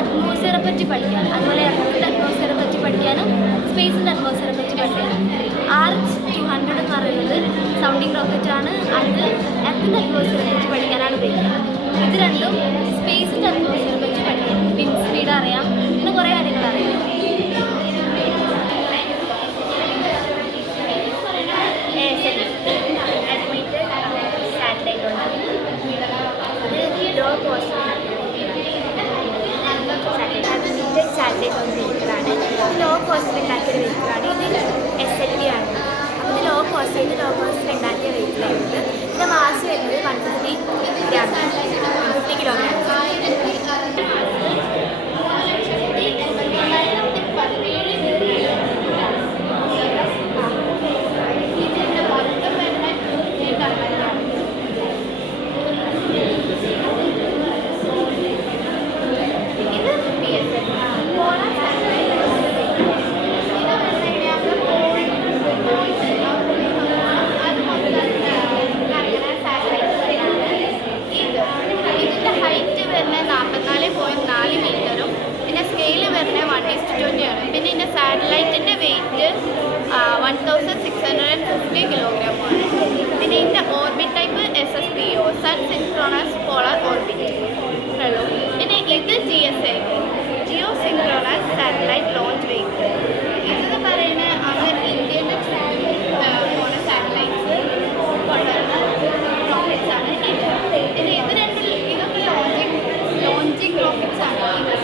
അറ്റ്മോസ്ഫിയറെ പറ്റി പഠിക്കാൻ, അതുപോലെ എർത്തിൻ്റെ അറ്റ്മോസ്ഫിയറെ പറ്റി പഠിക്കാനും സ്പേസിൻ്റെ അറ്റ്മോസ്ഫിയറെ പറ്റി പഠിക്കാനും. RH-200 എന്ന് പറയുന്നത് സൗണ്ടിങ് റോക്കറ്റാണ്. അത് എർത്തിൻ്റെ അറ്റ്മോസ്ഫിയറെ പറ്റി പഠിക്കാനാണ് ഉപയോഗിക്കുന്നത്. ഇത് രണ്ടും സ്പേസിൻ്റെ അറ്റ്മോസ്ഫിയറെ പറ്റി പഠിക്കാൻ. വിൻഡ് സ്പീഡ് അറിയാം, പിന്നെ കുറേ കാര്യങ്ങൾ അറിയാം. ലോ കോസ്റ്റിൽ ഉണ്ടാക്കിയ വെഹിക്കിളാണ്. ഇത് SLV ആണ്. ഇത് ലോ കോസ്റ്റിൽ ഉണ്ടാക്കിയ വെഹിക്കിളായിരുന്നു. ഇതിൻ്റെ മാസ് വരുന്നത് 150 കിലോഗ്രാം. പിന്നെ ഇതിൻ്റെ സാറ്റലൈറ്റിൻ്റെ വെയിറ്റ് 1650 കിലോഗ്രാമാണ്. പിന്നെ ഇതിൻ്റെ orbit type SSPO, sun synchronous polar orbit. പിന്നെ ഇത് GSLV, geosynchronous satellite launch vehicle. ഇതെന്ന് പറയുന്നത് അവർ ഇന്ത്യൻ്റെ പോണ സാറ്റലൈറ്റ്സ് കൊണ്ടുവരുന്ന റോക്കറ്റ്സ് ആണ്. ഇത് രണ്ടും ഇതൊക്കെ ലോഞ്ചിങ് റോക്കറ്റ്സ് ആണ്. ഇത്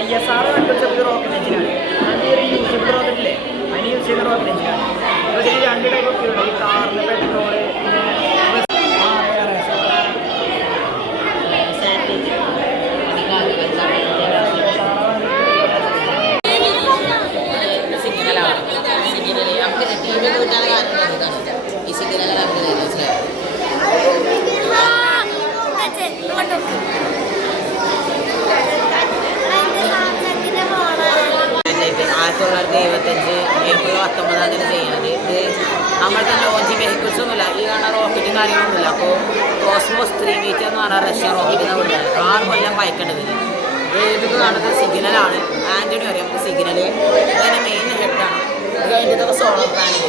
ISR കണ്ടുപിടിച്ച റോക്കറ്റ് എഞ്ചിനാണ്. അതിൻ്റെ ഒരു യൂസബിൾ റോക്കറ്റില്ലേ, അതിന് യൂസ് ചെയ്യുന്ന റോക്കറ്റ് എഞ്ചിനാണ്. അപ്പോൾ ഇതിൽ 2 ടൈപ്പ് ഒക്കെ ഉണ്ട്. ഈ കാറിന് പെട്രോള്, April 19 ചെയ്യുന്നത്. ഇത് നമ്മൾക്ക് ലോഞ്ചിങ് വെഹിക്കിൾസ് ഒന്നുമില്ല, ഈ കാണുന്ന റോക്കറ്റും കാര്യങ്ങളൊന്നുമില്ല. അപ്പോൾ കോസ്മോസ് 3 മീറ്റർ എന്ന് പറഞ്ഞാൽ റഷ്യൻ റോക്കറ്റിനെ കൊണ്ടുവരുന്നത് 6 കൊല്ലം പയക്കേണ്ടത്. ഇതൊക്കെ കാണുന്നത് സിഗ്നലാണ്. ആൻ്റണി അറിയാം നമുക്ക് സിഗ്നൽ. അതിൻ്റെ മെയിൻ ഹെഡാണ്. ഇത് കഴിഞ്ഞിട്ട് സോളർ പാനൽ.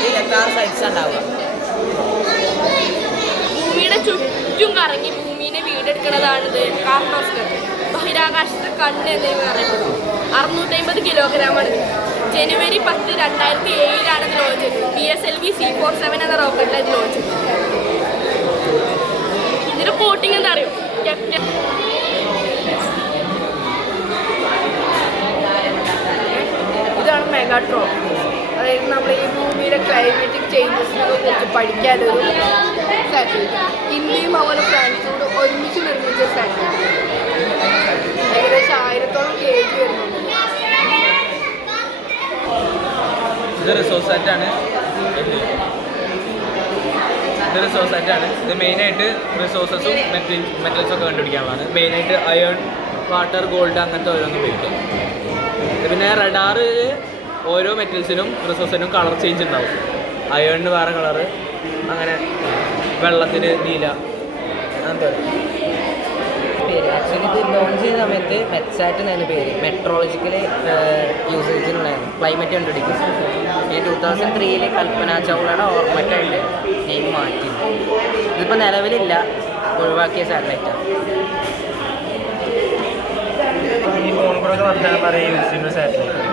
ഈ 26 സൈറ്റ്സ് ഉണ്ടാവുക. ഭൂമിയുടെ ചുറ്റും കറങ്ങി ഭൂമിനെ വീടെടുക്കുന്നതാണിത്. കാർട്ടോസ്കോപ്പ് ബഹിരാകാശത്തെ കണ്ണ് എന്നിവ അറിയപ്പെടുന്നു. 650 കിലോഗ്രാമാണ്. ജനുവരി 10, 2007 ഇത് ലോഞ്ച് ചെയ്തത്. PSLV C47 എന്ന റോക്കറ്റിലാണ് ഇത് ലോഞ്ച് ചെയ്തത്. ഇതിൻ്റെ കോട്ടിംഗ് എന്താ അറിയും? ക്യാപ്റ്റൻ ഇതാണ് മെഗാട്രോൺ. അതായത് നമ്മൾ ഈ ഭൂമിയിലെ ക്ലൈമാറ്റിക് ചേഞ്ചസിനെ കുറിച്ച് പഠിക്കാനൊരു സാറ്റലൈറ്റ്. ഇന്ത്യയും അതുപോലെ ഫ്രാൻസോട് ഒരുമിച്ച് നിർമ്മിച്ച സാറ്റലൈറ്റ്. ഏകദേശം 1000ഓളം kg വരുന്നുണ്ട്. ഇത് റിസോഴ്സ് സെറ്റാണ്. ഇത് മെയിനായിട്ട് റിസോഴ്സസും മെറ്റൽസൊക്കെ കണ്ടുപിടിക്കാനുള്ളതാണ്. മെയിനായിട്ട് അയൺ, വാട്ടർ, ഗോൾഡ് അങ്ങനത്തെ ഓരോന്നും ഉപയോഗിക്കാം. പിന്നെ റഡാറ് ഓരോ മെറ്റൽസിനും റിസോഴ്സിനും കളർ ചേഞ്ച് ഉണ്ടാവും. അയണിന് വേറെ കളറ്, അങ്ങനെ വെള്ളത്തിന് നീല അങ്ങനത്തെ പേര് ആക്ച്വലി ഇത് ലോഞ്ച് ചെയ്ത സമയത്ത് മെറ്റ്സാറ്റ് എന്നായിരുന്നു പേര്, മെട്രോളജിക്കൽ യൂസേജിനുള്ളായിരുന്നു, ക്ലൈമറ്റ് കണ്ടുപിടിക്കും. ഈ 2003 കൽപ്പന ചൗളയുടെ ഓർമ്മയ്ക്കായിട്ട് നെയിം മാറ്റി. ഇതിപ്പോൾ നിലവിലില്ല, ഒഴിവാക്കിയ സാറ്റലൈറ്റാണ്. ഈ ഫോൺ കൂടെ വർദ്ധാനം പറയാൻ യൂസ് ചെയ്യുന്ന സാറ്റലൈറ്റ്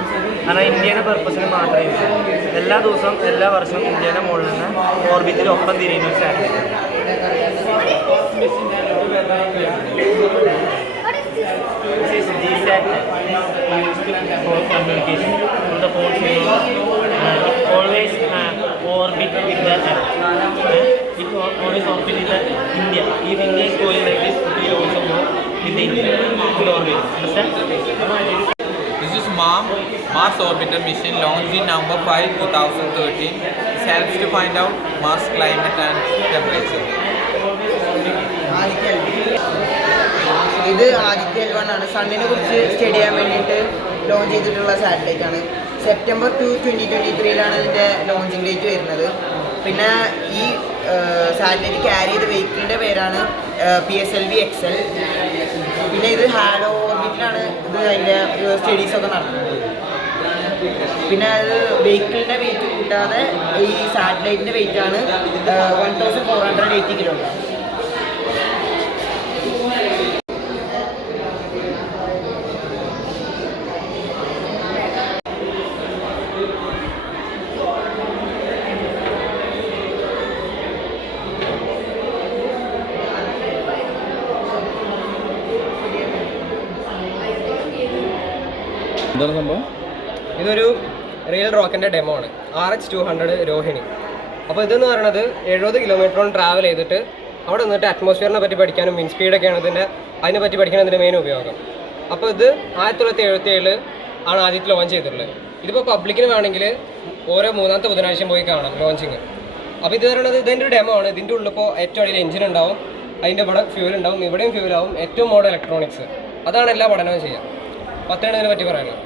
കാരണം ഇന്ത്യയുടെ പർപ്പസിന് മാത്രമേ യൂസ് ചെയ്യൂ. എല്ലാ ദിവസവും എല്ലാ വർഷവും ഇന്ത്യയുടെ മുകളിൽ നിന്ന് ഓർബിറ്റിൽ ഒപ്പം തിരിയുന്ന ഒരു satellite. This is GSAT for communication from the phone always orbit with the Earth. It always orbit with the India. If India is going like this, it will also go with the India to the orbit. Understand? This is Mars Orbiter mission launched in November 5, 2013. It helps to find out Mars climate and temperature. ഇത് Aditya L1 ആണ്. സണ്ണിനെ കുറിച്ച് study ചെയ്യാൻ വേണ്ടിയിട്ട് launch ചെയ്തിട്ടുള്ള satellite ആണ്. September 2, 2023 ഇതിൻ്റെ launching date വരുന്നത്. പിന്നെ ഈ സാറ്റലൈറ്റ് ക്യാരി ചെയ്ത വെഹിക്കിളിൻ്റെ പേരാണ് PSLV XL. പിന്നെ ഇത് ഹാലോ ഓർബിറ്റിലാണ് ഇത് അതിൻ്റെ സ്റ്റഡീസൊക്കെ നടത്തുന്നത്. പിന്നെ അത് വെഹിക്കിളിൻ്റെ വെയിറ്റ് കൂട്ടാതെ ഈ സാറ്റലൈറ്റിൻ്റെ വെയിറ്റാണ് 1480 കിലോഗ്രാം. എന്താണ് സംഭവം? ഇതൊരു റിയൽ റോക്കിൻ്റെ ഡെമോ ആണ്, RH-200 രോഹിണി. അപ്പോൾ ഇതെന്ന് പറയുന്നത് 70 കിലോമീറ്ററോളം ട്രാവൽ ചെയ്തിട്ട് അവിടെ നിന്നിട്ട് അറ്റ്മോസ്ഫിയറിനെ പറ്റി പഠിക്കാനും വിൻഡ് സ്പീഡൊക്കെയാണ് അതിനെ പറ്റി പഠിക്കാനും ഇതിൻ്റെ മെയിൻ ഉപയോഗം. അപ്പോൾ ഇത് 1977 ആണ് ആദ്യത്തെ ലോഞ്ച് ചെയ്തിട്ടുള്ളത്. ഇതിപ്പോൾ പബ്ലിക്കിന് വേണമെങ്കിൽ ഓരോ 3ാമത്തെ ബുധനാഴ്ചയും പോയി കാണാം ലോഞ്ചിങ്. അപ്പോൾ ഇത് പറയുന്നത് ഇതിൻ്റെ ഒരു ഡെമോ ആണ്. ഇതിൻ്റെ ഉള്ളിൽ ഇപ്പോൾ ഏറ്റവും അടിയിൽ എഞ്ചിൻ ഉണ്ടാവും, അതിൻ്റെ ഇവിടെ ഫ്യൂൽ ഉണ്ടാവും, ഇവിടെയും ഫ്യൂൽ ആവും, ഏറ്റവും മോഡൽ ഇലക്ട്രോണിക്സ്. അതാണ് എല്ലാ പഠനവും ചെയ്യുക. അപ്പോൾ അത്രയാണ് ഇതിനെ പറ്റി പറയാനുള്ളത്.